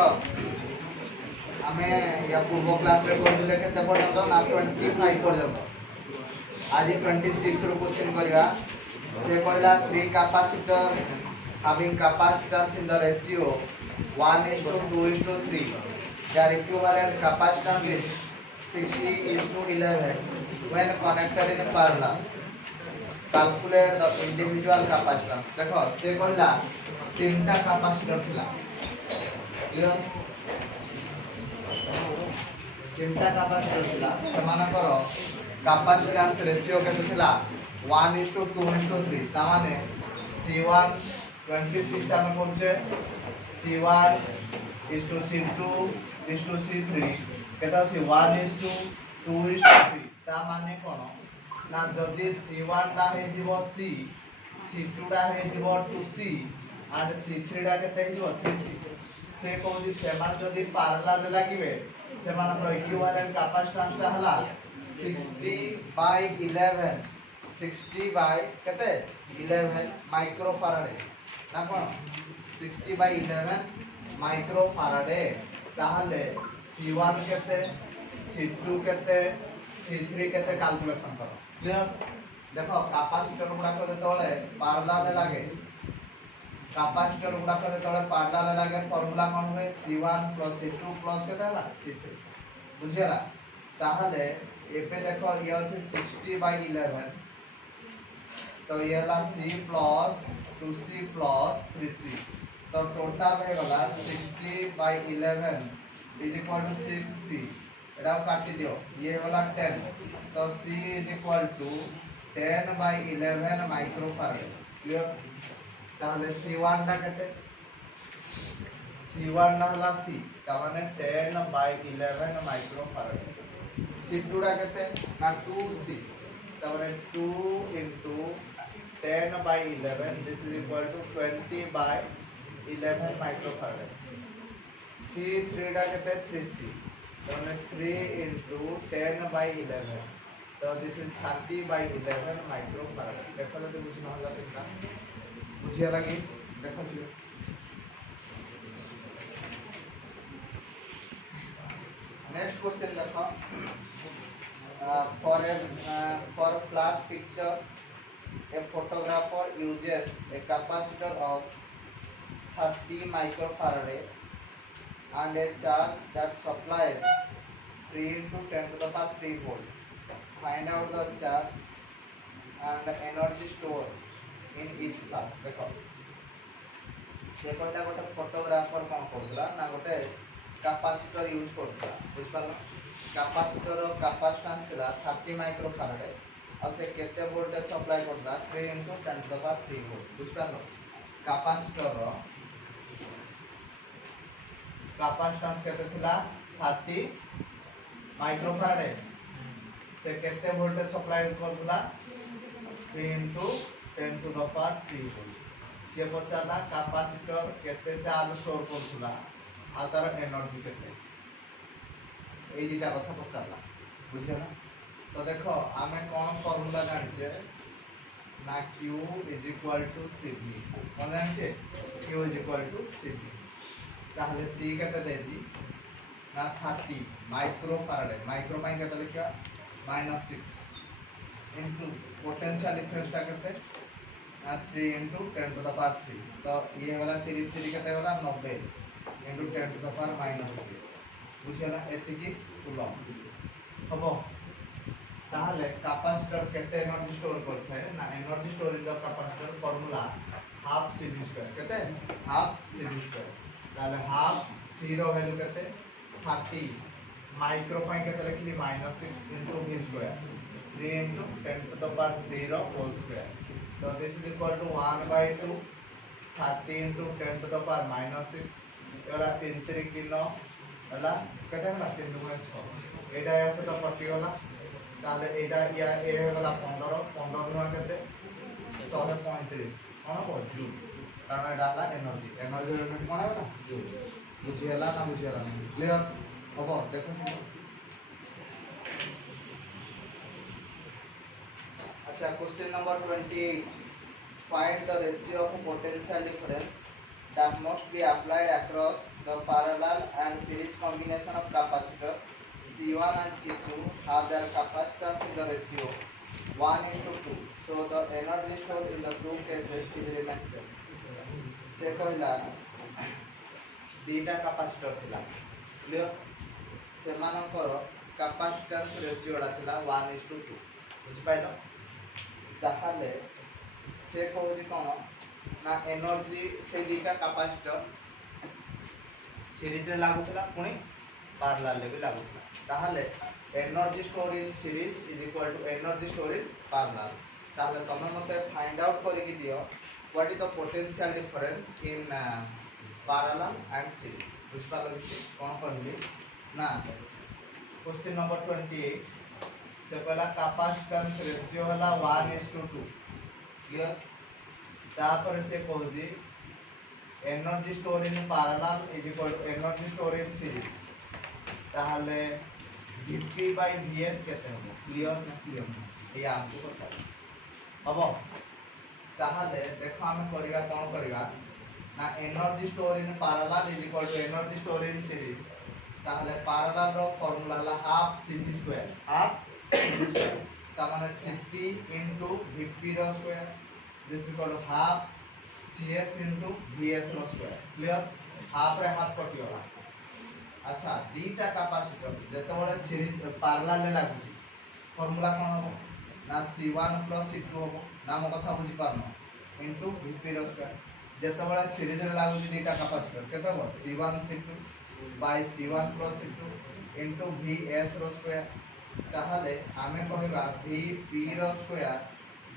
देखो आमे या पूर्व क्लास रे पढिले केते पर्यंत ना 25 पर्यंत आज 26 रो क्वेश्चन करिया से कहला three capacitor having capacitance in the ratio 1:2:3 their equivalent capacitance is 60:11 when connected in parallel calculate the individual capacitance देखो से कहला तीनटा कैपेसिटर थिला क्लियर तीनटा कैपेसिटर थिला समानकर कैपेसिटेंस रेशियो केते थिला 1:2:3 सामाने C1 26 आमे पहुंचे C1 C2 C3 केता अछि 1:2:3 ता माने कोन ना जदी C1 टा हे जीवो C C2 टा हे जीवो 2C एंड C3 टा केते हे जीवो 3C से कहूजी सेमान जदी पैरेलल लागिबे सेमान रो इक्विवेलेंट कैपेसिटेंस ता हला 60/11 60 बाय केते 11 माइक्रोफैराड ना कोन 60/11 माइक्रोफैराड ताहले C1 केते C2 केते C3 केते कैलकुलेशन करो क्लियर देखो कैपेसिटर गुडा को जेतोले पैरेलल लागे कैपेसिटर गुडा को जेतोले पैरेलल लागे फार्मूला कोन होय C1 + C2 + केते हला C3 बुझियला ताहले एबे देखो ये होचे 60/11 तो ये हला C plus 2C plus 3C तो टोटल है गला 60/11 इज इक्वल टू 6C एटा काटी दियो ये वाला 10 तो C is equal to 10/11 microfarad clear ताहले C1 टा केते C1 ना हला C ता माने 10/11 माइक्रोफैराड C2 टा केते ना 2C ता माने 2 into 10/11 this is equal to 20/11 microfarad C3 टा केते 3C तो 3 into 10/11 तो this is 30/11 microfarad देखो तो कुछ न होला कितना बुझिया लगी देखो जी नेक्स्ट क्वेश्चन देखो for flash picture a photographer uses a capacitor of 30 microfarad and a charge that supplies 3 into 10 to the power 3 volt. Find out the charge and the energy stored in each flash. देखो से कोटा गोटे photographer कोन करथला ना गोटे capacitor use करथला बुझ पालो capacitor capacitance थिला 30 microfarad और से केते वोल्टेज सप्लाई करदा 3 into 10 to the power 3 volt बुझ पालो कैपेसिटर कैपेसिटेंस केते थिला 30 माइक्रोफैराड से केते वोल्टेज सप्लाई करथला 3 into 10 to the power 3 volt से पचाला कैपेसिटर केते चार्ज स्टोर करथला आ तार एनर्जी केते এই দুইটা কথা পচারলা বুঝছো না তো দেখো আমি কোন ফর্মুলা জানছে না q = cv কোন জানছে q = cv তাহলে c কত দেই না 30 মাইক্রোফ্যারাড মাইক্রো পাই কত লিখা -6 इनटू पोटेंशियल डिफरेंस टा करते ना 3 into 10 to the power 3 तो ये वाला 30 3 कते वाला 90 into 10 to the power -3 बुझियला एति की कुलम हबो ताहले कैपेसिटर केते एनर्जी स्टोर करथे ना energy storage of capacitor formula half cv2 केते हाफ cv2 ताहले हाफ c रो वैल्यू केते 30 माइक्रो पाई केते लिखली -6 into v2 3 into 10 to the power 3 रो होल स्क्वायर तो this is equal to 1/2 30 into 10 to the power -6 एला 3 3 किलो हला केते हला 3 2 6 एटा यासे तो कटि गला ताले एटा या ए होला 15 15 गुणा केते 135 कोन हो जूल कारण एटा हला एनर्जी एनर्जी यूनिट कोन होला जूल बुझियला ना बुझियला क्लियर हबो देखो अच्छा question number 28 find the ratio of potential difference that must be applied across the parallel and series combination of capacitor C1 and C2 have their capacitance in the ratio 1:2. So the energy stored in the two cases is remains same. से कहला दीटा capacitor थिला clear सेमानकर capacitance रेशियोटा थिला 1:2 बुझि pilo ताहाले से कहूची कौन ना energy से दीटा capacitor series रे लागू थिला पुणी पैरेलल रे भी लागू थिला ताहाले energy store in series is equal to energy store in parallel ताहाले तमे मते फाइंड आउट करिकि दियो what is the potential difference in parallel and series बुझ पालो कि कोन कहली ना क्वेश्चन नंबर 28 से पहला कैपेसिटेंस रेशियो हला 1:2 क्लियर तापर से कहूजी energy store in parallel is equal to energy store in series ताहले Vp by Vs केते हो क्लियर ना क्लियर ये आपको पता हबो ताहले देखो हम करिया कोन करिया ना energy store in parallel is equal to energy store in series ताहले पैरेलल रो फार्मूला हला हाफ Cp स्क्वायर हाफ ता माने Cp into Vp रो square this is equal to half CS into VS रो स्क्वायर क्लियर हाफ रे half कटियोला अच्छा दीटा कैपेसिटर जते बळे सीरीज पैरेलल ले लागुची फार्मूला कोन हो ना C1 + C2 हो नाम कथा बुझी पारनो इनटू Vp रो स्क्वायर जते बळे सीरीज रे लागुची दीटा कैपेसिटर केते हो C1 C2 by C1 + C2 into VS रो स्क्वायर ताहाले आमे कहबा Vp रो स्क्वायर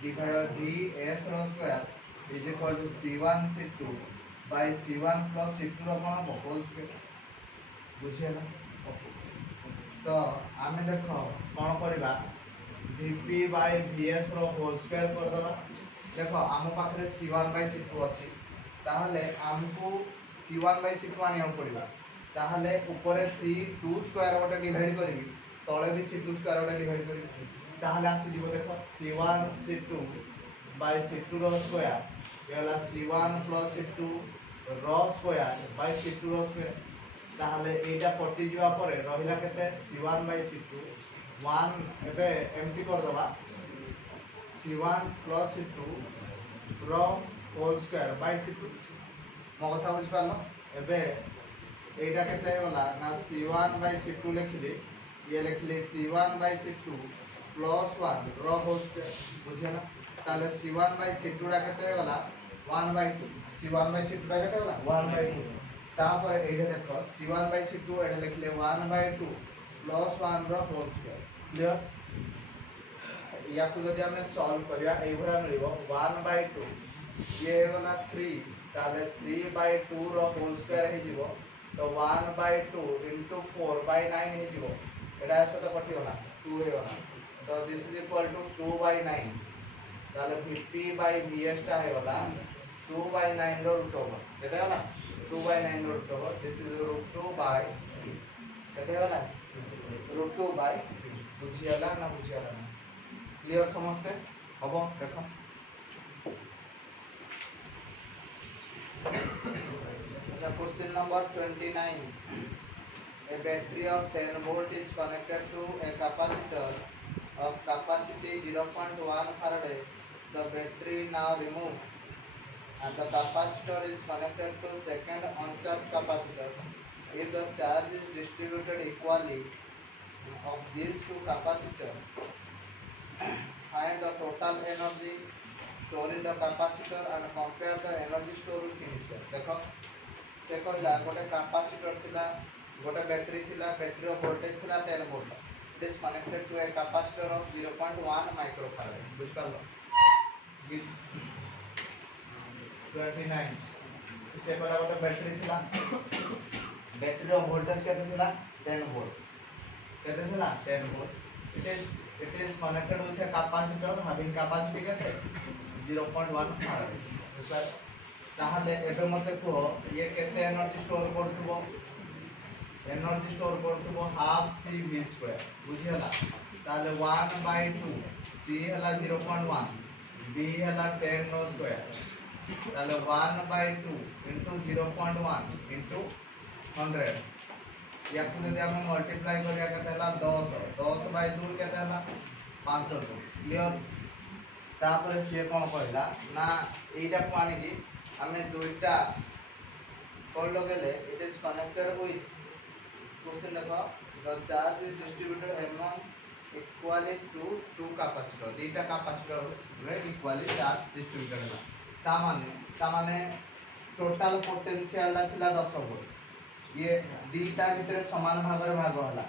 डिवाइड VS रो square is equal to C1 C2 by C1 plus C2 रो कोन हो होल स्क्वायर बुझियला तो आमे देखो कोन करबा Vp by Vs रो होल स्क्वायर कर दबा देखो आम पाखरे C1 by C2 अछि ताहले हमको C1 by C2 आनिया पड़िबा ताहले ऊपर C2 स्क्वायर ओटे डिवाइड करबी तळे भी C2 स्क्वायर ओटे डिवाइड करबी ताहले आसी जीवो देखो C1 C2 by C2 रो स्क्वायर येला C1 plus C2 रो स्क्वायर by C2 रो स्क्वायर ताहले एटा कटि जीवा परे रहिला केते C1 by C2 1 एबे एम्प्टी कर दबा C1 plus C2 रो होल स्क्वायर by C2 मो कथा बुझ पालो एबे एटा केते होला ना C1 by C2 लिखली ये लिखली C1 by C2 plus 1 रो होल स्क्वायर बुझियला ताले C1 by C2 रा केते होला 1/2 C1 by C2 रा केते होला 1/2 तापर एठे देखो C1 by C2 एठे लिखले 1/2 plus 1 रो होल स्क्वायर क्लियर याकु जदि हमने सॉल्व करिया एई भरा मिलिबो 1/2 ये होला 3 ताले 3/2 रो होल स्क्वायर हे जिवो तो 1/2 into 4/9 हे जिवो एटा सतो कटि होला 2 हे होला तो दिस इज इक्वल टू 2/9 ताले Vp by Vs टा हे होला 2/9 रो रूट ओवर केते होला 2/9 रो root over this is √2 by केते होला √2 by बुझियाला ना बुझियाला ना क्लियर समझते हबो देखो अच्छा question number 29 a battery of 10 volt is connected to a capacitor of capacity 0.1 farad the battery now removed and the capacitor is connected to second uncharged capacitor if the charge is distributed equally of these two capacitors find the total energy stored in the capacitor and compare the energy stored with initial देखो से कहला गोटे capacitor थिला गोटे battery थिला battery रो voltage थिला 10 volt it is connected to a capacitor of 0.1 microfarad बुझ पालो 29 से पहला गोटे बैटरी थिला बैटरी रो वोल्टेज केते थिला 10 वोल्ट केते थिला 10 volt it is connected with a capacitor having capacity केते 0.1 farad बुझ ताहले एबे मते को ये केते एनर्जी स्टोर करथबो एनर्जी स्टोर करथबो हाफ CV² बुझियला ताहले 1/2 C हला 0.1 B हला 10 रो स्क्वायर ताहले 1/2 into 0.1 into 100 याकु जदि हम मल्टीप्लाई करिया केते हला 10 10 बाय 2 केते हला 500 क्लियर तापर से कोन कहला ना एटा को आनी की हमने दुईटा कोन लगेले it is connected with question देखो the charge is distributed among equally to two capacitor दीटा कैपेसिटर रे इक्वली चार्ज डिस्ट्रीब्यूटेड हला ता माने टोटल पोटेंशियल ला थिला 10 वोल्ट ये दीटा भितर समान भाग रे भाग हला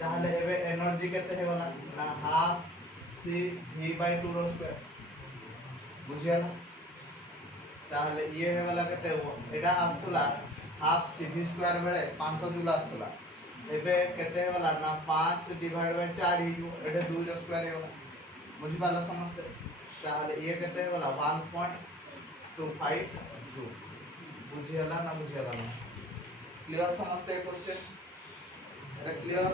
ताहले एबे एनर्जी केते हेगला ना हाफ सी v बाय 2 रो स्क्वायर बुझियाला ताहले ये हेगला केते हो एटा आस्तुला हाफ cv स्क्वायर बेले 500 जूल आस्तुला एबे केते हेगला ना 5 divide by 4 he Etah 2 row square हेगला बुझि पाला समझते ताहले ये केते हेगला 1.25 जूल बुझियाला ना बुझियाला ना क्लियर समझते क्वेश्चन এটা ক্লিয়ার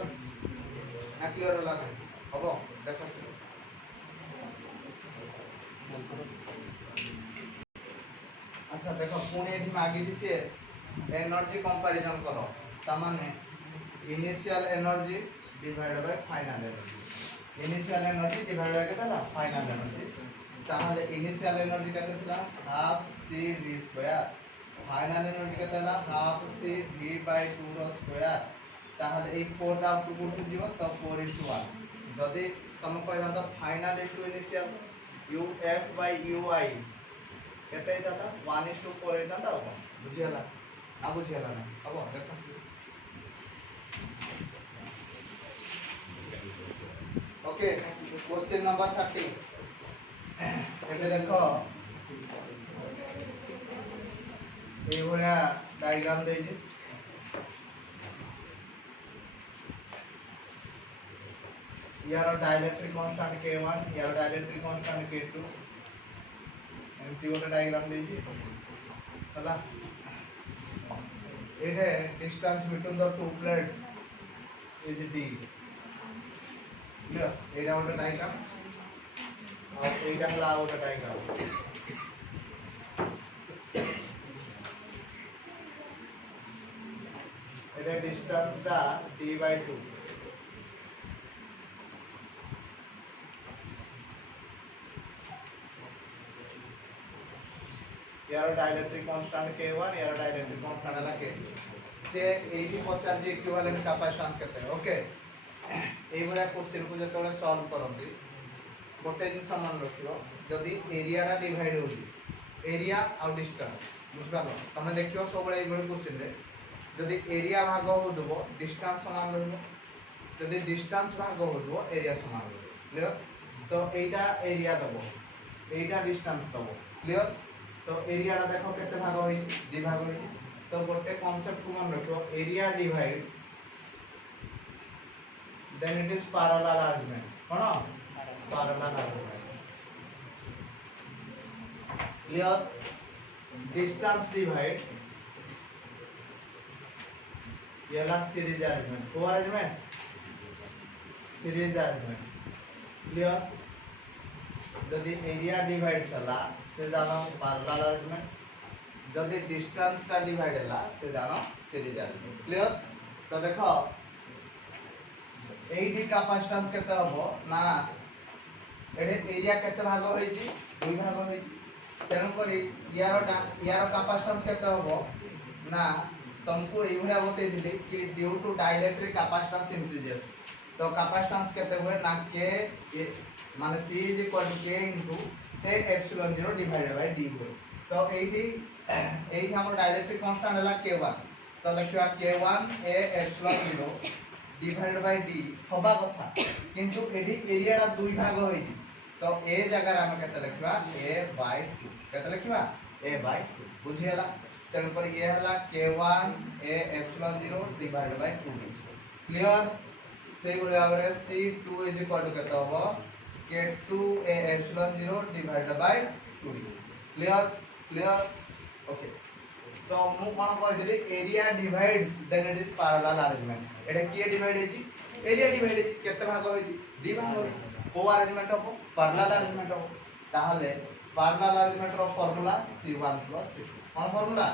না ক্লিয়ার হলো না হবো দেখো আচ্ছা দেখো কোন এটি মাগি দিছে এনার্জি কম্পারিজন করো তার মানে initial energy divide by final energy initial energy divide by কত হলো ফাইনাল এনার্জি তাহলে ইনিশিয়াল এনার্জি কত ছিল half C V square final energy কত হলো হাফ সি ভি বাই 2 র স্কয়ার তাহলে এই 4 টা আউটপুট টু দিব তো 4:1 যদি তুমি কইলা তো final into initial uf by ui কেতে দাদা 1:4 এটা দাও বুঝিয়ালা না বুঝিয়ালা না হবো দেখো ওকে क्वेश्चन नंबर 30 এতে দেখো এই ভলিয়া ডায়াগ্রাম দেইছি यार डाइलेक्ट्रिक कांस्टेंट k1 यार डाइलेक्ट्रिक कांस्टेंट k2 एमती गोटे डायग्राम देजी हला एठे distance between the two plates is d clear एटा गोटे डायग्राम और एटा हला गोटे डायग्राम एटा डिस्टेंस टा d/2 यार डाइलेक्ट्रिक कांस्टेंट k1 यार डाइलेक्ट्रिक कांस्टेंट है k2 से एही पचार जे इक्विवेलेंट कैपेसिटेंस केते ओके एही बडा क्वेश्चन को जतोले सॉल्व करंती गोटे दिन समान रखियो जदी एरिया रा डिवाइड होई एरिया और डिस्टेंस बुझबालो तमे देखियो सब बडा एही बडा क्वेश्चन रे जदी एरिया भाग हो दबो डिस्टेंस समान रहबो जदी डिस्टेंस भाग हो दबो एरिया समान रहबो क्लियर तो एटा एरिया दबो एटा डिस्टेंस दबो क्लियर तो एरिया टा देखो केते भाग होई दि भाग होई तो गोटे कांसेप्ट को मन रखो area divides then it is parallel arrangement कोन parallel arrangement clear distance divide येला सीरीज अरेंजमेंट को अरेंजमेंट सीरीज अरेंजमेंट क्लियर यदि एरिया डिवाइड चला से जानो पैरेलल अरेंजमेंट जदि डिस्टेंस टा डिवाइड हैला से जानो सीरीज अरेंजमेंट क्लियर तो देखो एडी कैपेसिटेंस केते हबो ना एडे एरिया केते भाग होई छी दुई भाग होई छी तेनो करी यार कैपेसिटेंस केते हबो ना तुमको एई भलिया बते दिले कि due to dielectric capacitance increases तो कैपेसिटेंस केते हुए ना के माने c = k * से एप्सिलॉन 0 डिवाइडेड बाय d हुए तो एठी हमर डाइलेक्ट्रिक कांस्टेंट हला k1 तो लिखिया k1 a epsilon 0 divided by d होबा कथा किंतु एठी एरिया रा दुई भाग होई तो a जगह हम केते लिखिबा a/2 केते लिखिबा a/2 बुझियला तन पर ये हला k1 a epsilon 0 divided by 2d clear से गुले आवरे c2 = केते होबो k2 a epsilon 0 divided by 2d clear okay तो मु कोन कह दिली area divides then it is parallel arrangement एटा के डिवाइड है जी एरिया डिवाइड है केते भाग होई जी दी भाग होई को अरेंजमेंट हो पैरेलल अरेंजमेंट हो ताहले पैरेलल अरेंजमेंट रो फार्मूला c1 + c2 कोन फार्मूला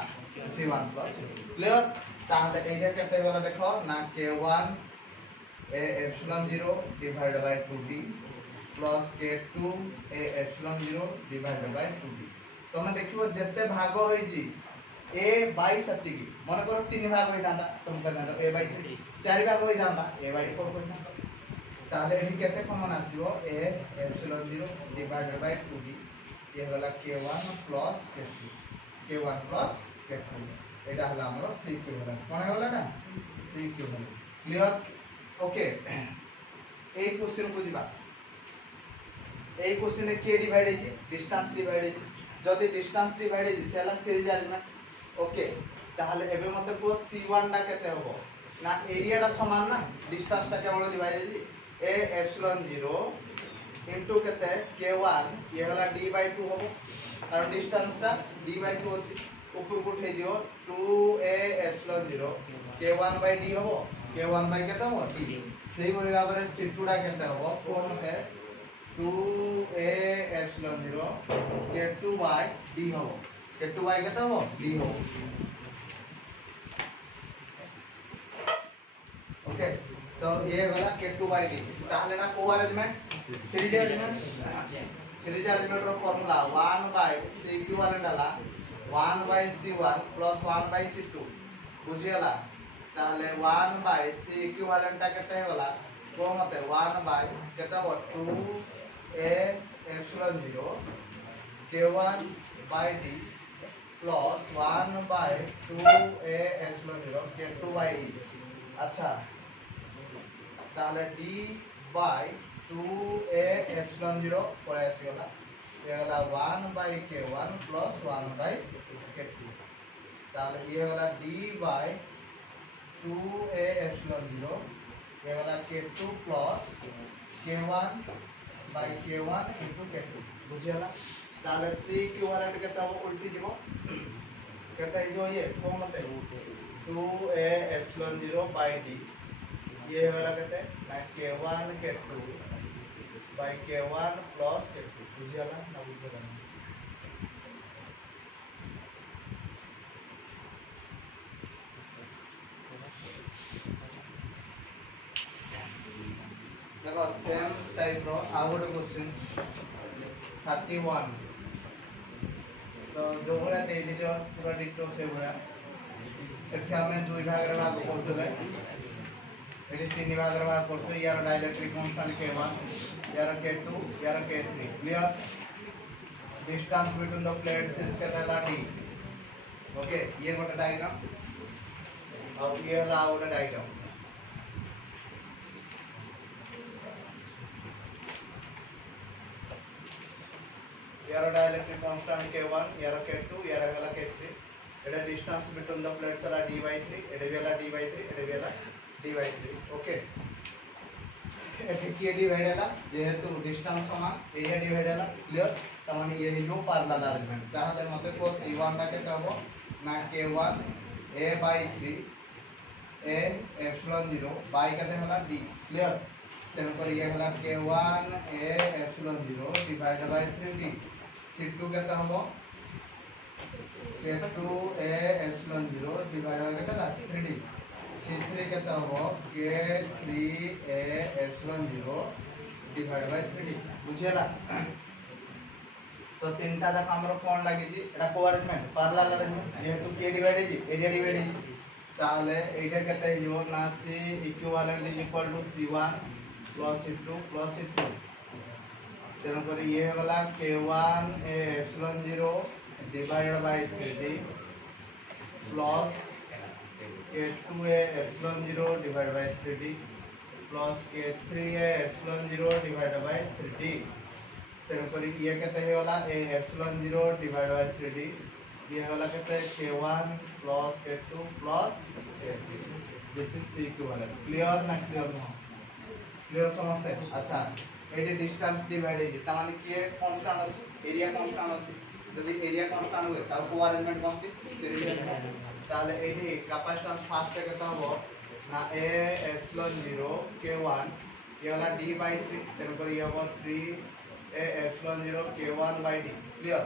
c1 + c2 क्लियर তাহলে এইটা কেতে হলো দেখো না k1 a epsilon 0 divided by 2d plus k2 a epsilon 0 divided by 2d তোমরা দেখিব যেতে ভাগ হইজি a by সতিকি মনে করো 3 ভাগ হই যাতা তোমরা জানো a by 3 4 ভাগ হই যাতা a by 4 হই যাতা তাহলে এটি কেতে কমন আসিব a epsilon 0 divided by 2d ये হলো k1 plus k2 k1 plus k2 এটা হলো আমরা c ইকুইভ্যালেন্ট মনে হলো না c ইকুইভ্যালেন্ট ক্লিয়ার ওকে এই কোশ্চেন বুঝিবা এই কোশ্চেনে কে ডিভাইড হইছে ডিসটেন্স ডিভাইড হইছে যদি ডিসটেন্স ডিভাইড হইছে সেলা সিরিজ আর্গুমেন্ট ওকে তাহলে এবে মতে কো c1 টা কেতে হবো না এরিয়াটা সমান না ডিসটেন্সটা কেবল ডিভাইড হইছে a epsilon 0 into কেতে k1 ये वाला d by 2 হবো কারণ ডিসটেন্সটা d by 2 আছে উপরକୁ উঠাই দিও 2a epsilon 0 k1 by d হবো k1 by কেতে হবো d সেই ভଳି ভাବରେ c2 টা কেতে হবো কোন মতে 2a epsilon 0 k2 by d হবো k2 by কেতে হবো d হবো ओके तो ये वाला k2 by d তাহলে না কো অ্যারেঞ্জমেন্ট সিরিজ অ্যারেঞ্জমেন্ট র ফর্মুলা 1 by c ইকুইভ্যালেন্ট হলা 1 by c1 plus 1 by c2 বুঝিয়ালা তাহলে 1 by c ইকুইভ্যালেন্ট টা কেতে হলা কো মতে 1 by কেতে হবো 2a epsilon 0 k1 by d plus 1 by 2a epsilon 0 k2 by d আচ্ছা তাহলে d by 2a epsilon 0 পড়ে আসিগলা এগুলা 1 by k1 plus 1 by k2 তাহলে ये वाला d by 2a epsilon 0 ये वाला k2 plus k1 by k1 into k2 বুঝিয়ালা তাহলে c ইকুইভ্যালেন্ট কেতে হবে উল্টি দিব কেতে जो ये কোন মতে 2a epsilon 0 by d ये वाला कहते हैं ना k1 k2 by k1 plus k2 बुझियाला ना बुझियाला देखो सेम टाइप रो आउट क्वेश्चन 31 तो जो भला दे दियो पूरा डिटो से भला सेठी हमें दुई भाग रे भाग करथले एटी तीन भाग रे भाग करथो यार डाइलेक्ट्रिक कांस्टेंट k1 यार k2 यार k3 clear distance between the plates is कहला d ओके ये गोटे डायग्राम और ये वाला और डायग्राम यार डाइलेक्ट्रिक कांस्टेंट k1 यार k2 यार वाला k3 Etah distance between the plates वाला d by 3 एटा वाला d by 3 एटा वाला d by 3 ओके एटा की डिवाइड हैला जेहेतु डिस्टेंस समान एरिया डिवाइड हैला क्लियर त माने ये जो पैरेलल अरेंजमेंट ताहले मते को c1 टा के कहबो ना k1 a by 3 a epsilon 0 by केते होला d क्लियर तेन पर ये होला k1 a epsilon 0 divide bye 3d c2 केते हबो k2 a epsilon 0 divide bye केते 3d c3 केते हबो k3 a epsilon 0 divide bye 3d बुझियला तो तीनटा जाक हमरो कोन लागि जी एटा कोअरेंजमेंट पैरेलल अरेंजमेंट जेहेतु k डिवाइड है जी एरिया डिवाइड है ताहले एटा केते हियो ना c equivalent is equal to c1 plus c2 plus c3 तेन पर ये वाला k1 a epsilon 0 divided by 3d plus k2 a epsilon 0 divided by 3d plus k3 a epsilon 0 divided by 3d तेन पर ये कहते हैं वाला a epsilon 0 divided by 3d ये वाला कहते हैं k1 plus k2 plus k3 this is c equivalent clear ना clear ना क्लियर समझते अच्छा एडी डिस्टेंस डिवाइड है ता माने के कांस्टेंट আছে एरिया कांस्टेंट আছে যদি एरिया कांस्टेंट হয় তার কোঅরেঞ্জমেন্ট কোনটি সিরিজ তাহলে এডি ক্যাপাসিট্যান্স ফার্স্ট থেকে তা হবে না a epsilon 0 k1 ये वाला d by 3 तेरे पर ये होगा 3 a epsilon 0 k1 by d clear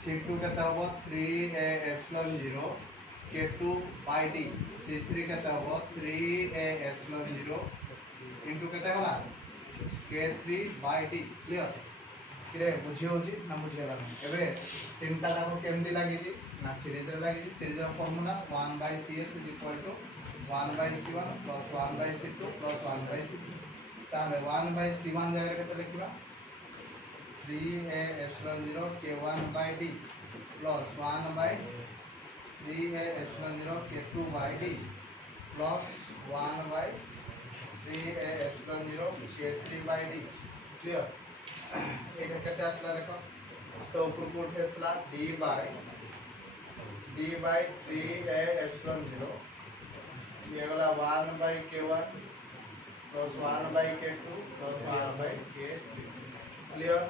c2 कहता होगा 3 a epsilon 0 K2 by D C3 केते हो 3a epsilon 0 into केते होला K3 by D क्लियर किरे बुझी होजी ना बुझी हला एबे तीनटा दाको केमदी लागी जी ना सीरीज रे लागी जी सीरीज रो formula 1 by cs is equal to 1 by c1 plus 1 by c2 plus 1 by c3 ताले 1 by c1 जगह केते लिखिबा 3a epsilon 0 k1 by d plus 1 by 3a epsilon 0 k2 by d plus 1 by 3a epsilon 0 k3 by d clear এটা কেতে আসলা দেখো তো উপর উঠে আসলা d by 3a epsilon 0 ये वाला 1 by k1 plus 1 by k2 plus 1 by k3 clear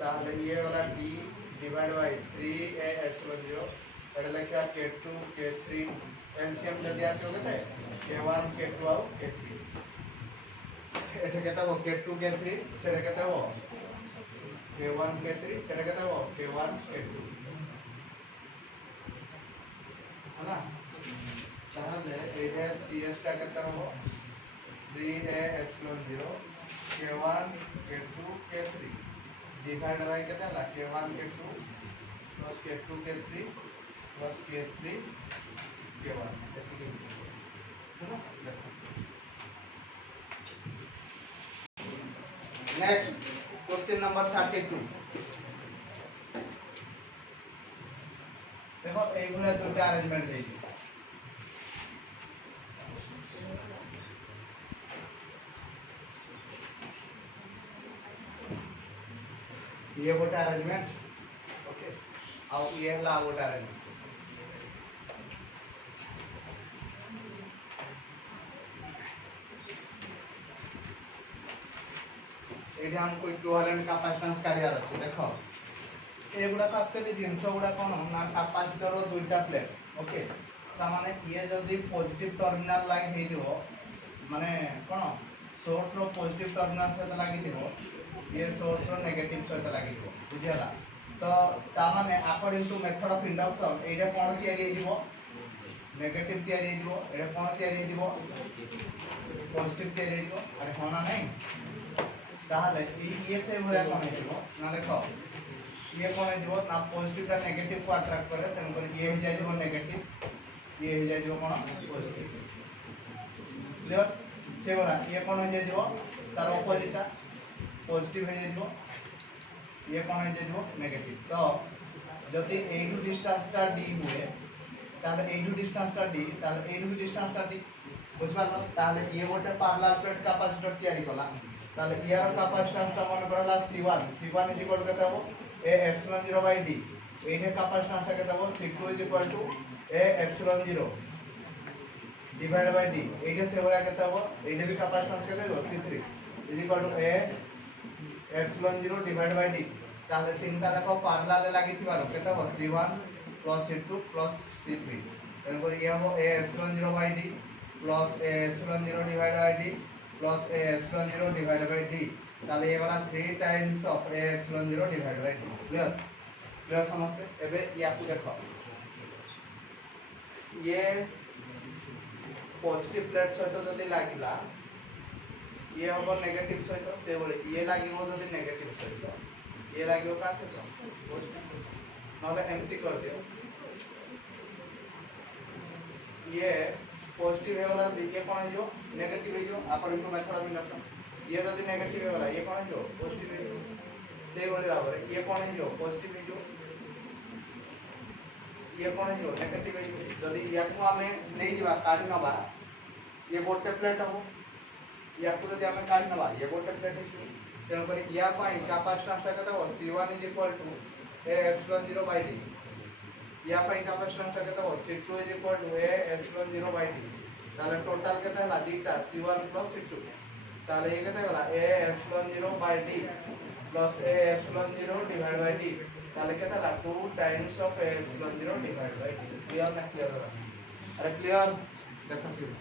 ताहले ये वाला d divide by 3a epsilon 0 এটা লেখা k2 k3 एलसीएम जल्दी आसे होगे थे k1 k2 और k3 এটা কেতে हो k2 k3 সেটা কেতে हो k1 k3 সেটা কেতে हो k1 k2 है ना তাহলে এটা cs টা কেতে हो 3a epsilon 0 k1 k2 k3 divide by केते होला k1 k2 plus k2 k3 plus k3 k1 एतिकी है ना नेक्स्ट क्वेश्चन नंबर 32 देखो এই গুলা দুটো अरेंजमेंट দেই ये गोटे अरेंजमेंट ओके आ ये हला गोटे अरेंजमेंट एटा हमको इक्विवेलेंट कैपेसिटेंस काढियार अछि देखो एगुडा एक्चुअली जिंस गुडा कोन ना कैपेसिटर रो दुईटा प्लेट ओके ता माने ये जदी पॉजिटिव टर्मिनल लाइन हे दिबो माने कोन सोर्स रो पॉजिटिव टर्मिनल से लागि दिबो ये सोर्स रो नेगेटिव से लागि दिबो बुझियाला तो ता माने according to method of induction एटा कोन तयारी हे दिबो नेगेटिव तयारी हे दिबो एटा कोन तयारी हे दिबो पॉजिटिव तयारी हे दिबो अरे होना नहीं ताहले ये से भले कोन हे दिबो ना देखो ये कोन हे दिबो ना पॉजिटिव टा नेगेटिव को अट्रैक्ट करे तन कर ये हो जाय दिबो नेगेटिव ये हो जाय दिबो कोन पॉजिटिव क्लियर से भला ये कोन हो जाय दिबो तार ऑपोजिट टा पॉजिटिव हो जाय दिबो ये कोन हो जाय दिबो नेगेटिव तो जति एटू डिस्टेंस टा d हुए ताहले एटू डिस्टेंस टा d ताहले एटू डिस्टेंस टा d बुझबालो ताहले ये गोटे पैरेलल प्लेट कैपेसिटर तयारी कला ताले यार कैपेसिटेंस टा मन करला C1 इज इक्वल केते हो a epsilon 0 by d एने कैपेसिटेंस टा केते हो C2 is equal to a epsilon 0 divide by d एने से होला केते हो एने भी कैपेसिटेंस केते हो C3 is equal to a epsilon 0 divide by d ताले तीनटा देखो पैरेलल लागि थिबारो केते हो C1 plus C2 plus C3 N पर ये हो a epsilon 0 by d plus a epsilon 0 divided by d plus a epsilon 0 divided by d ताले ये वाला 3 times of a epsilon 0 divided by d clear clear समझते एबे या को देखो ये पॉजिटिव प्लेट सहित जदी लागिला ये हो नेगेटिव सहित से बोले ये लागिवो जदी नेगेटिव सहित ये लागिवो का सहित पॉजिटिव नले एम्प्टी कर दियो ये पॉजिटिव है वाला ये कोन है जो नेगेटिव है जो according to method of induction ये जदी नेगेटिव है वाला ये कोन है जो पॉजिटिव है से बोले बाबरे ये कोन है जो पॉजिटिव है जो ये कोन है जो नेगेटिव है जदी याकू हमें नै दिबा काढी नबा ये गोटे प्लेट हो याकू जदी हमें काढी नबा ये गोटे प्लेट है तेन पर या पाई कैपेसिटेंस ता कता हो C1 is equal to a epsilon 0 by d या पाई कैपेसिटेंस ता केते हो C2 is equal to a epsilon 0 by d ताले टोटल केते हला दीटा C1 plus C2 ताले ये केते हला a epsilon 0 by d plus a epsilon 0 divided by d ताले केते हला 2 times of a epsilon 0 divided by d clear ना क्लियर अरे क्लियर देखो फिर